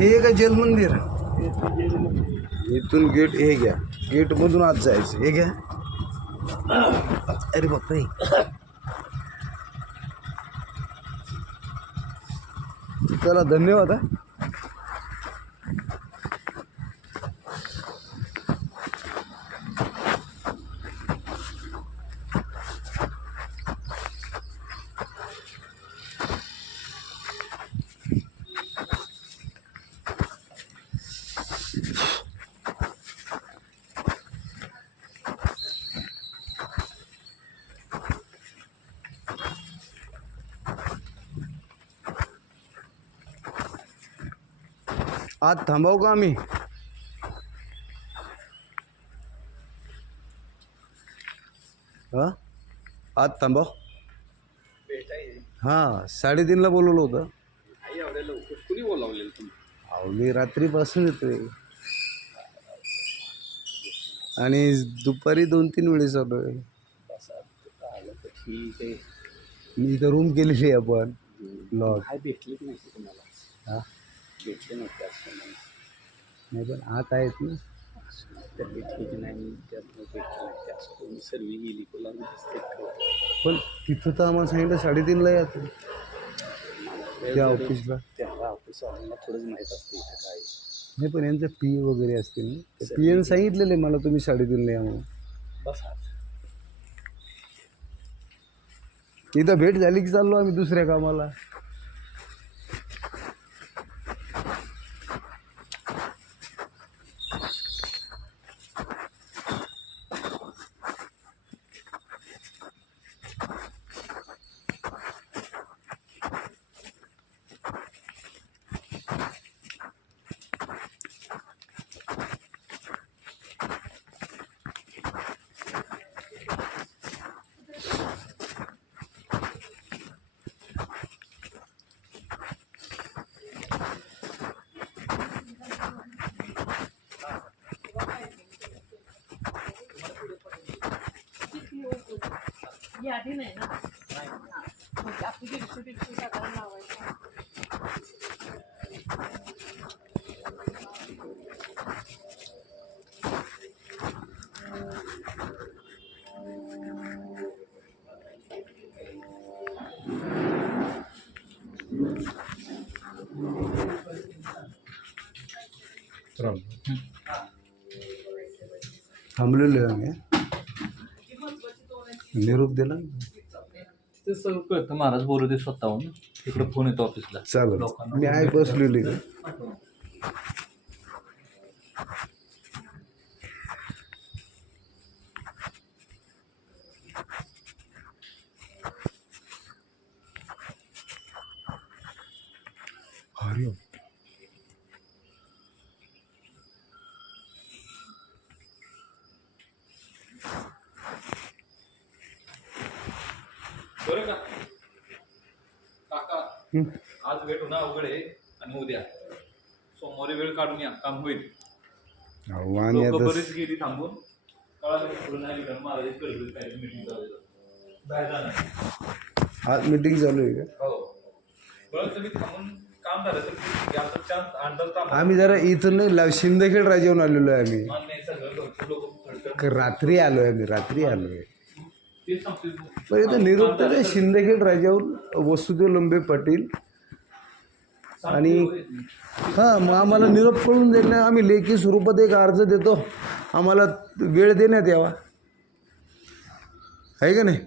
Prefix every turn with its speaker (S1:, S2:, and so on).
S1: हे का जेल मंदिर. इथून गेट हे घ्या. गेट मधून जायचं. हे घ्या. अरे बापरे. चला धन्यवाद हा. आत थांबाव का आम्ही? हा? आत थांबाव. हां साडेतीनला बोलवलं होतं. अहो मी रात्रीपासून येतोय. आणि दुपारी दोन तीन वेळेस आलोय आहे. मी इथं रूम केलेली आहे आपण.
S2: लॉज भेटले की नाही तुम्हाला.
S1: हा?
S3: भेटले
S2: नव्हते असं
S1: नाही पण आत आहेत ना.
S3: तर भेटले की नाही त्यातनं भेटले नाही. ते असं कोणी सर्व गेली कोणाला दिसते
S1: पण तिथं तर आम्हाला सांगितलं साडेतीनला या तुम्ही.
S2: त्या ऑफिसला
S3: त्याला ऑफिस वाल्यांना
S2: थोडंच माहीत असते
S3: इथं काय
S1: नाही पण यांचं पी वगैरे असतील ना. पी एन सांगितलेलं आहे. मला तुम्ही साडेतीनला या म्हणून.
S2: बस
S1: इथं भेट झाली की चाललो आम्ही दुसऱ्या कामाला?
S2: ยาที่ไหนนะผมจะไปดื่มชุดชุดยาของเราไว้ค่ะ
S1: ทำเรื่องเรื่องเนี้ย निरोप दिला?
S4: ते सगळं कळतं. महाराज बोलू दे स्वतःहून. तिकडे फोन येतो ऑफिसला चालेल.
S1: लोकांना. मी आहे बसलेलो.
S4: बरं का? काका आज वेळ होणं अवघड आहे आणि उद्या. सोमवारी वेळ काढून या काम होईल.
S1: लोक बरीच
S4: गेली थांबून. कळालं महाराज कळलं काय मीटिंग चालू बाहेर जाणार
S1: आज मीटिंग चालू आहे का?
S4: हो. बरं तुम्ही थांबून काम झालं तर चान्स अंडर आम्ही जरा इथून नाही
S1: ला- शिंदखेड राजाहून आलेलो आहे आम्ही.
S4: मान्य आहे सगळं लोक रात्री आलोय
S1: आम्ही रात्री आलोय.
S4: इथं निरोप तर आहे,
S1: वसुदेव लंबे पाटील.
S4: आणि हां मग आम्हाला निरोप
S1: करून देत नाही. आम्ही लेखी स्वरूपात एक अर्ज देतो. आम्हाला वेळ देण्यात यावा. आहे का नाही?